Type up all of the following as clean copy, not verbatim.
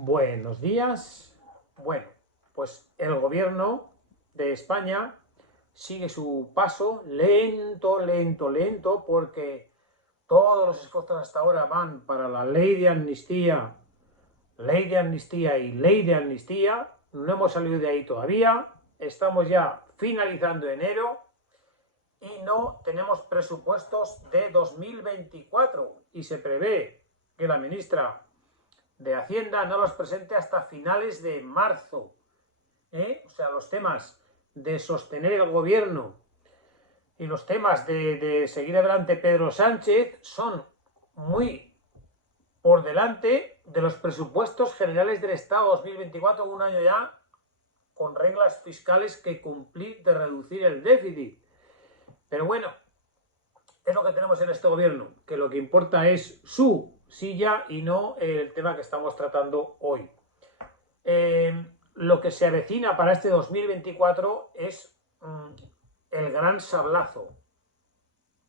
Buenos días. Bueno, pues el gobierno de España sigue su paso lento, lento, lento, porque todos los esfuerzos hasta ahora van para la ley de amnistía y ley de amnistía. No hemos salido de ahí todavía. Estamos ya finalizando enero y no tenemos presupuestos de 2024 y se prevé que la ministra de Hacienda no los presente hasta finales de marzo. O sea, los temas de sostener el gobierno y los temas de seguir adelante Pedro Sánchez son muy por delante de los presupuestos generales del Estado 2024, un año ya con reglas fiscales que cumplir de reducir el déficit. Pero bueno, es lo que tenemos en este gobierno, que lo que importa es su silla y no el tema que estamos tratando hoy. Lo que se avecina para este 2024 es el gran sablazo.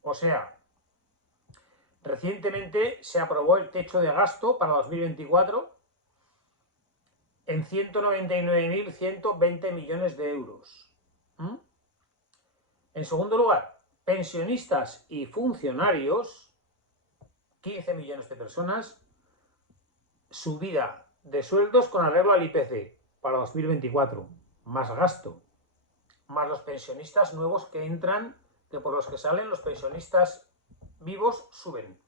O sea, recientemente se aprobó el techo de gasto para 2024 en 199.120 millones de euros. En segundo lugar, pensionistas y funcionarios, 15 millones de personas, subida de sueldos con arreglo al IPC para 2024, más gasto, más los pensionistas nuevos que entran, que por los que salen los pensionistas vivos suben.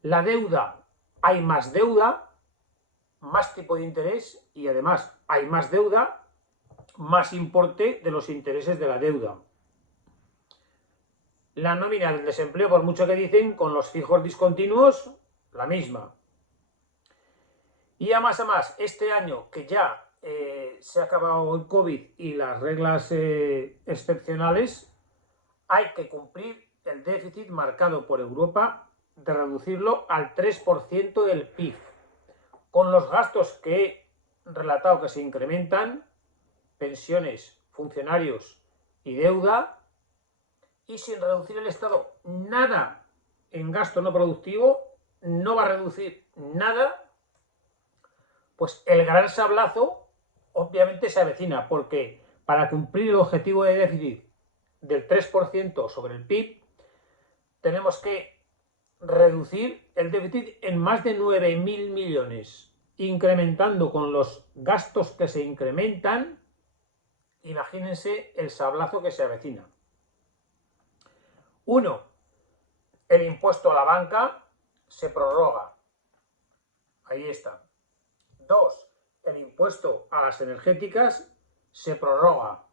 La deuda, hay más deuda, más tipo de interés y además hay más deuda, más importe de los intereses de la deuda. La nómina del desempleo, por mucho que dicen, con los fijos discontinuos, la misma. Y a más, este año que ya se ha acabado el COVID y las reglas excepcionales, hay que cumplir el déficit marcado por Europa de reducirlo al 3% del PIB. Con los gastos que he relatado que se incrementan, pensiones, funcionarios y deuda, y sin reducir el Estado nada en gasto no productivo, no va a reducir nada, pues el gran sablazo obviamente se avecina, porque para cumplir el objetivo de déficit del 3% sobre el PIB, tenemos que reducir el déficit en más de 9.000 millones, incrementando con los gastos que se incrementan. Imagínense el sablazo que se avecina. 1. El impuesto a la banca se prorroga. Ahí está. 2. El impuesto a las energéticas se prorroga.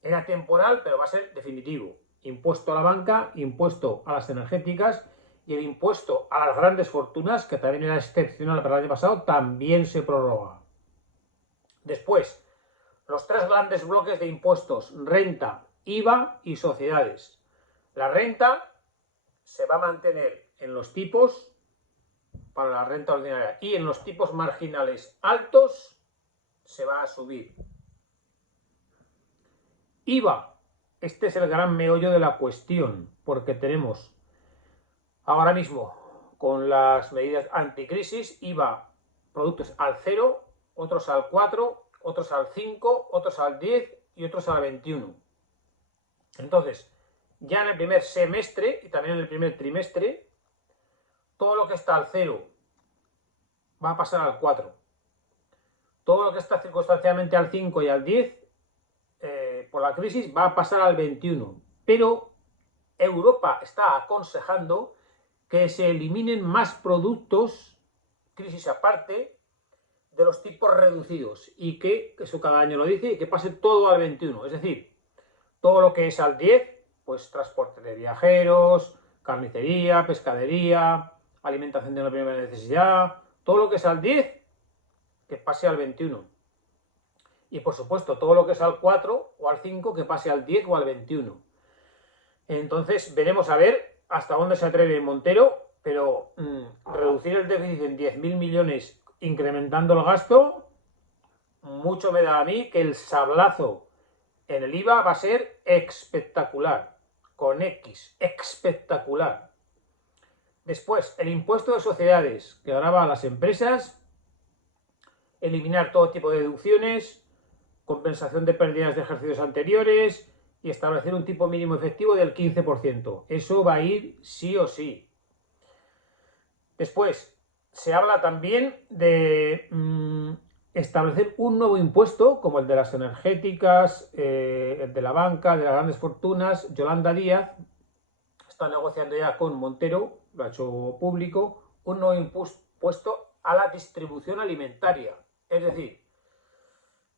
Era temporal, pero va a ser definitivo. Impuesto a la banca, impuesto a las energéticas y el impuesto a las grandes fortunas, que también era excepcional para el año pasado, también se prorroga. Después, los 3 grandes bloques de impuestos: renta, IVA y sociedades. La renta se va a mantener en los tipos para la renta ordinaria y en los tipos marginales altos se va a subir. IVA, este es el gran meollo de la cuestión, porque tenemos ahora mismo con las medidas anticrisis IVA, productos al 0, otros al 4, otros al 5, otros al 10 y otros al 21. Entonces, ya en el primer semestre y también en el primer trimestre, todo lo que está al 0 va a pasar al 4. Todo lo que está circunstancialmente al 5 y al 10, por la crisis, va a pasar al 21. Pero Europa está aconsejando que se eliminen más productos, crisis aparte, de los tipos reducidos y que eso cada año lo dice, y que pase todo al 21. Es decir, todo lo que es al 10, pues transporte de viajeros, carnicería, pescadería, alimentación de la primera necesidad, todo lo que es al 10, que pase al 21. Y por supuesto, todo lo que es al 4 o al 5, que pase al 10 o al 21. Entonces, veremos a ver hasta dónde se atreve Montero, pero reducir el déficit en 10.000 millones incrementando el gasto, mucho me da a mí que el sablazo en el IVA va a ser espectacular, con X, espectacular. Después, el impuesto de sociedades, que grava a las empresas, eliminar todo tipo de deducciones, compensación de pérdidas de ejercicios anteriores y establecer un tipo mínimo efectivo del 15%. Eso va a ir sí o sí. Después, se habla también de establecer un nuevo impuesto, como el de las energéticas, el de la banca, de las grandes fortunas. Yolanda Díaz está negociando ya con Montero, lo ha hecho público, un nuevo impuesto a la distribución alimentaria. Es decir,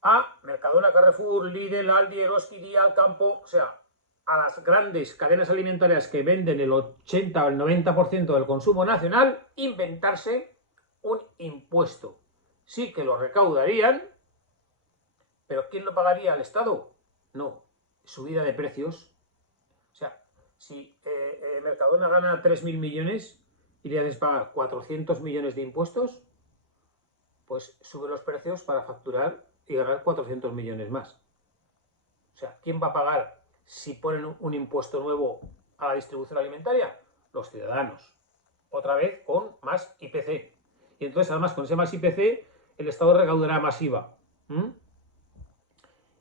a Mercadona, Carrefour, Lidl, Aldi, Eroski, Día, Alcampo, o sea, a las grandes cadenas alimentarias que venden el 80 o el 90% del consumo nacional, inventarse un impuesto. Sí que lo recaudarían, pero ¿quién lo pagaría? ¿Al Estado? No, subida de precios. O sea, si Mercadona gana 3.000 millones y le haces pagar 400 millones de impuestos, pues sube los precios para facturar y ganar 400 millones más. O sea, ¿quién va a pagar si ponen un impuesto nuevo a la distribución alimentaria? Los ciudadanos. Otra vez con más IPC. Y entonces, además, con ese más IPC, el Estado recaudará más IVA.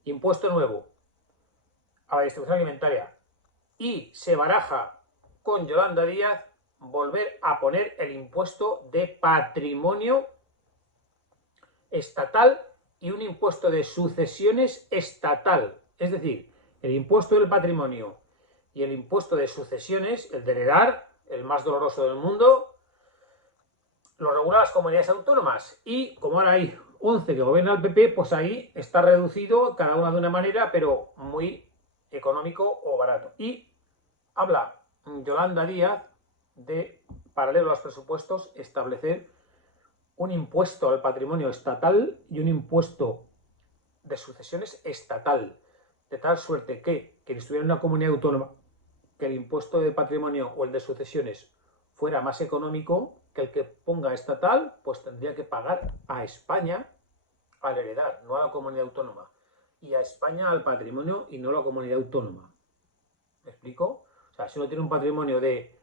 Impuesto nuevo a la distribución alimentaria. Y se baraja con Yolanda Díaz volver a poner el impuesto de patrimonio estatal y un impuesto de sucesiones estatal. Es decir, el impuesto del patrimonio y el impuesto de sucesiones, el de heredar, el más doloroso del mundo, lo regulan las comunidades autónomas. Y como ahora hay 11 que gobierna el PP, pues ahí está reducido, cada una de una manera, pero muy económico o barato. Y habla Yolanda Díaz de, paralelo a los presupuestos, establecer un impuesto al patrimonio estatal y un impuesto de sucesiones estatal, de tal suerte que quien estuviera en una comunidad autónoma, que el impuesto de patrimonio o el de sucesiones fuera más económico que el que ponga estatal, pues tendría que pagar a España al heredar, no a la comunidad autónoma, y a España al patrimonio y no a la comunidad autónoma. ¿Me explico? O sea, si uno tiene un patrimonio de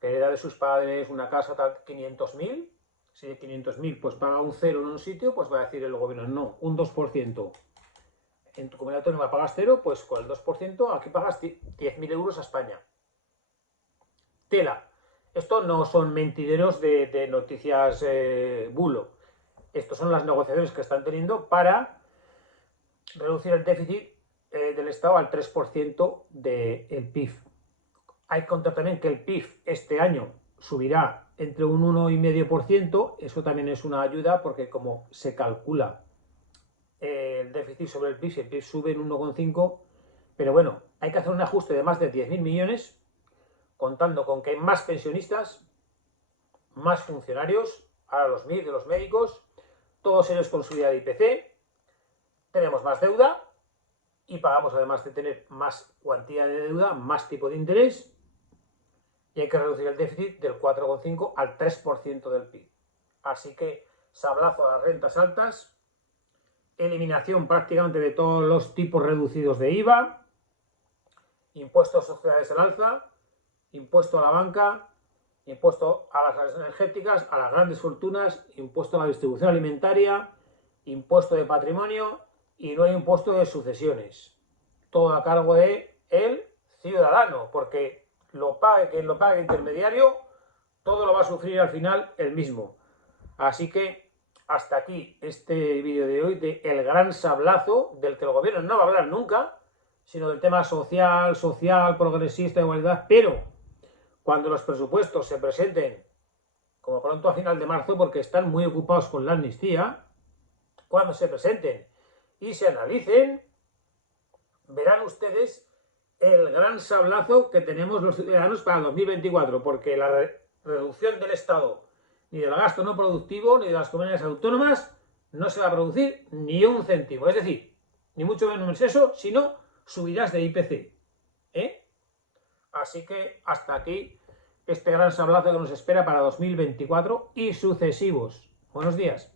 heredad de sus padres, una casa, tal, 500.000, si de 500.000 pues paga un 0 en un sitio, pues va a decir el gobierno, no, un 2%. En tu comunidad autónoma pagas 0, pues con el 2% aquí pagas 10.000 euros a España. Tela. Esto no son mentideros de noticias bulo. Estos son las negociaciones que están teniendo para reducir el déficit del Estado al 3% del PIB. Hay que contar también que el PIB este año subirá entre un 1,5%. Eso también es una ayuda porque como se calcula el déficit sobre el PIB, si el PIB sube en 1,5%, pero bueno, hay que hacer un ajuste de más de 10.000 millones, contando con que hay más pensionistas, más funcionarios, ahora los MIR de los médicos, todos ellos con subida de IPC, tenemos más deuda y pagamos, además de tener más cuantía de deuda, más tipo de interés, y hay que reducir el déficit del 4,5 al 3% del PIB. Así que sablazo a las rentas altas, eliminación prácticamente de todos los tipos reducidos de IVA, impuesto a sociedades al alza, impuesto a la banca, impuesto a las energéticas, a las grandes fortunas, impuesto a la distribución alimentaria, impuesto de patrimonio y no hay impuesto de sucesiones. Todo a cargo de el ciudadano, porque lo pague quien lo pague intermediario, todo lo va a sufrir al final el mismo. Así que hasta aquí este vídeo de hoy de el gran sablazo del que el gobierno no va a hablar nunca, sino del tema social, progresista, igualdad, pero cuando los presupuestos se presenten, como pronto a final de marzo, porque están muy ocupados con la amnistía, cuando se presenten y se analicen, verán ustedes el gran sablazo que tenemos los ciudadanos para el 2024, porque la reducción del Estado, ni del gasto no productivo, ni de las comunidades autónomas, no se va a producir ni un céntimo. Es decir, ni mucho menos eso, sino subidas de IPC. Así que hasta aquí este gran sablazo que nos espera para 2024 y sucesivos. Buenos días.